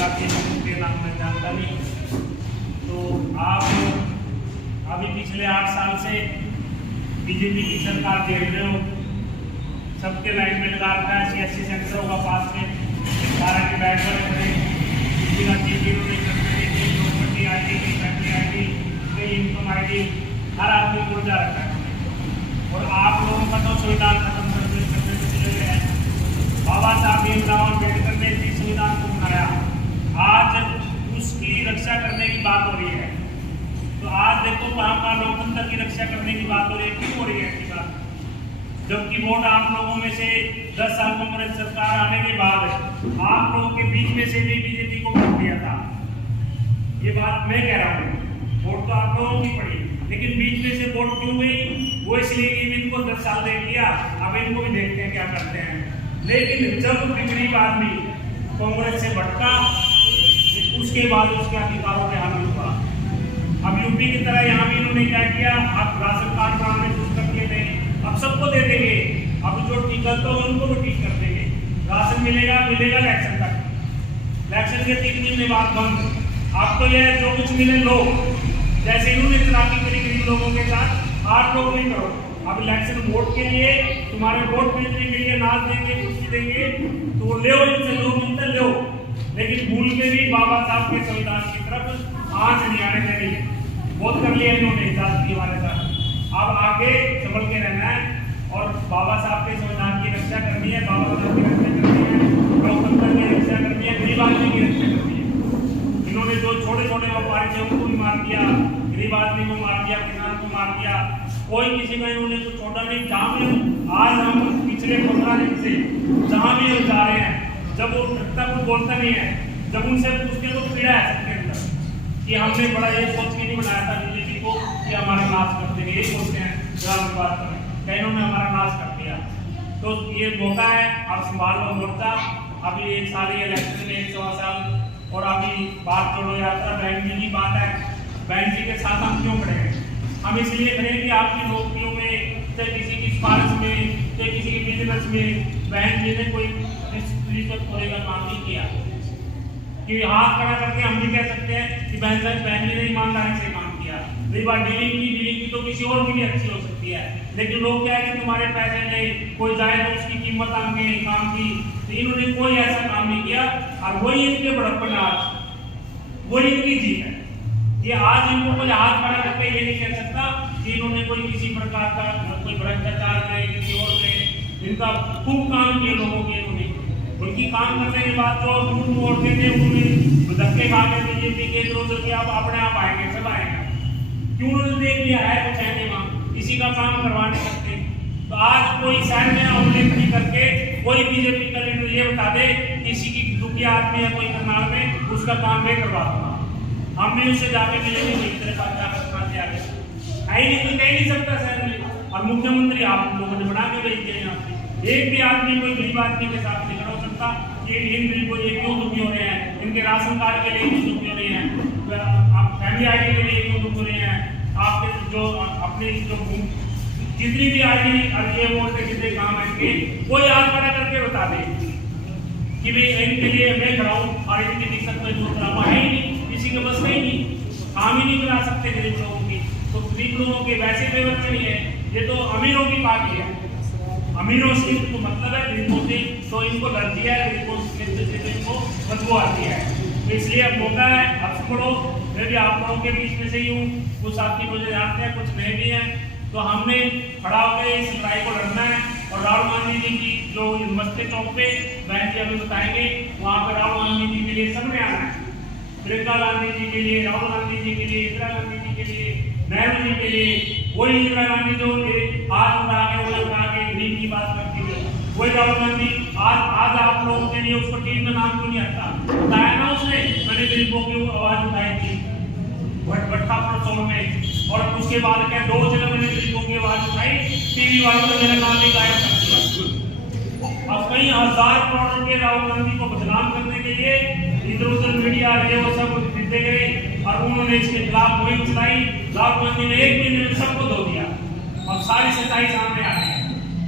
आपके के नाम में जानता नहीं। तो आप अभी पिछले 8 साल से बीजेपी की सरकार देख रहे हो, सबके लाइन में लगा रखा है, CSC सेंटर होगा पास में, सारा के बैग पर खड़े, किसी का चीज प्रॉपर्टी ID, फैमिली ID, कई इनकम ID, हर आदमी को जा रखा है। और आप लोगों का तो संविधान खत्म करने से चले गए हैं। बाबा साहब भीमराव अम्बेडकर ने जिस संविधान को बनाया, आज उसकी रक्षा करने की बात हो रही है। तो आज देखो कहाँ लोकतंत्र की रक्षा करने की बात हो रही है, क्यों हो रही है ऐसी बात? जबकि वोट आप लोगों में से 10 साल कांग्रेस सरकार आने के बाद आप लोगों के बीच में से भी बीजेपी को वोट दिया था। ये बात मैं कह रहा हूँ, वोट तो आप लोगों की पड़ी, लेकिन बीच में से वोट क्यों गई? वो इसलिए कि इनको 10 साल देख लिया, अब इनको भी देखते हैं क्या करते हैं। लेकिन जब गरीब आदमी कांग्रेस से भटका, उसके बाद उसके अधिकारों पे हावी हुआ। अब यूपी की तरह यहाँ भी इन्होंने क्या किया, आप राशन कार्ड बनाने शुरू कर दिए थे, अब सबको दे देंगे। अब जो ठीक करते हो उनको भी ठीक कर देंगे, राशन मिलेगा इलेक्शन तक, इलेक्शन के 3 दिन बाद बंद। अब तो यह जो कुछ मिले लो, जैसे इन्होंने चलाकी करी गरीब लोगों के साथ, आप लोग नहीं करो। अब इलेक्शन वोट के लिए तुम्हारे वोट खरीदने के लिए नाच देंगे, कुर्सी देंगे, तो ले इनसे जो मिलता लो, लेकिन भूल के भी बाबा साहब के संविधान की तरफ आंच नहीं आने देनी। बहुत कर लिया इन्होंने जाति वाले साथ, अब आगे संभल के रहना है और बाबा साहब के संविधान की रक्षा करनी है, बाबा साहब की रक्षा करनी है, लोकतंत्र की रक्षा करनी है, गरीब आदमी की रक्षा करनी है। इन्होंने जो छोटे छोटे व्यापारी थे उनको भी मार दिया, गरीब आदमी को मार दिया, किसान को मार दिया, कोई किसी का इन्होंने कुछ छोटा नहीं। जहाँ भी आज हम पिछले 15 दिन से जहाँ भी हम जा रहे हैं, जब वो तक वो बोलता नहीं है, जब उनसे पूछते तो पीड़ा है सबके अंदर कि हमने बड़ा ये सोच के नहीं बनाया था बीजेपी को कि हमारा नाश कर देंगे, यही सोचते हैं ग्राम बात करें, क्या इन्होंने हमारा नाश कर दिया। तो ये मौका है, आप संभाल लो मोर्चा। अभी 1 साल ही इलेक्शन में, 1 सवा साल, और अभी बात जोड़ो यात्रा बहन जी की बात है, बहन जी के साथ हम क्यों खड़े हैं? हम इसलिए खड़े हैं कि आपकी नौकरियों में, चाहे किसी की सिफारिश में, चाहे किसी के बिजनेस में बहन जी ने कोई रिश्वत खोने का काम नहीं किया कि हाथ खड़ा करके हम भी कह सकते हैं कि बहन जी ने ईमानदारी से काम किया। रही बात डीलिंग की तो किसी और की भी अच्छी हो सकती है, लेकिन लोग क्या है कि तुम्हारे पैसे नहीं, कोई जाए तो उसकी कीमत आगे काम की। तो इन्होंने कोई ऐसा काम नहीं किया, और वही इनके बड़प्पन, आज वही इनकी जीत है। ये आज इनको कोई हाथ खड़ा करके ये नहीं कह सकता कि इन्होंने कोई किसी प्रकार का कोई भ्रष्टाचार में, किसी और में, इनका खूब काम किए लोगों के, इन्होंने उनकी काम करने के बाद जो दूर मोड़ते थे उन्होंने धक्के खा के बीजेपी के विरोध किया, अब अपने आप आएंगे, सब आएंगे। क्यों? उन्होंने देख लिया है कुछ है नहीं, वहाँ किसी का काम करवा नहीं सकते। तो आज कोई शहर में उंगली खड़ी करके कोई बीजेपी का लीडर ये बता दे किसी की दुखिया आदमी है कोई करनाल में, उसका काम नहीं करवा दूंगा, हम भी उससे जाके मिलेंगे, तेरे पास जाकर आगे है ही नहीं, तो कह नहीं सकता शहर में। और मुख्यमंत्री आप लोगों ने बना के भेज दिया, यहाँ पे एक भी आदमी कोई गरीब आदमी के साथ नहीं खड़ा हो सकता कि इन गरीबों ये क्यों दुखी हो रहे हैं, इनके राशन कार्ड के लिए क्यों दुखी हो रहे हैं, आप फैमिली ID के लिए क्यों दुखी हो रहे हैं, आपके जो अपने जो जितनी भी ID वोट के जितने काम है इनके, कोई हाथ खड़ा करके बता दे कि भाई इनके लिए मैं खड़ा हूँ और इनकी दिक्कत में दूर कराऊंगा, है ही नहीं, किसी के बस में ही नहीं, काम ही नहीं करा सकते गरीब लोगों की। तो गरीब लोगों के वैसे फेवर में नहीं है, ये तो अमीरों की पार्टी है, अमीरों से इनको मतलब है, गरीबों से तो इनको लड़ती है, गरीबों से इनको बदबू आती है। तो इसलिए अब मौका है, अब पढ़ो, मैं भी आप लोगों के बीच में से ही हूँ, कुछ साथी मुझे जानते हैं, कुछ नहीं भी हैं, तो हमने खड़ा होकर इस लड़ाई को लड़ना है। और राहुल गांधी जी की जो मस्ते चौक पे बहन जी हमें बताएंगे, वहाँ पर राहुल गांधी जी के लिए सबने आना है, प्रियंका गांधी जी के लिए, राहुल गांधी जी के लिए, इंदिरा गांधी जी के लिए, नेहरू जी के लिए, वही इंदिरा गांधी जो हाथ उठा के गरीब की बात करती है, वही राहुल गांधी आज आप लोगों के लिए उसको टीम में नाम क्यों नहीं आता, बताया ना उसने, मैंने गरीबों की आवाज उठाई थी भट्टा प्रोत्सव में, और उसके बाद क्या 2 जगह मैंने गरीबों की आवाज उठाई, टीवी वालों ने मेरा नाम भी गायब कर दिया। अब कई हजार करोड़ रुपए राहुल गांधी को बदनाम करने के लिए इधर उधर मीडिया ये वो सब खरीदे गए, और उन्होंने इसके खिलाफ मुहिम चलाई। राहुल गांधी ने 1 महीने में सबको धो दिया, अब सारी सच्चाई सामने आ गई।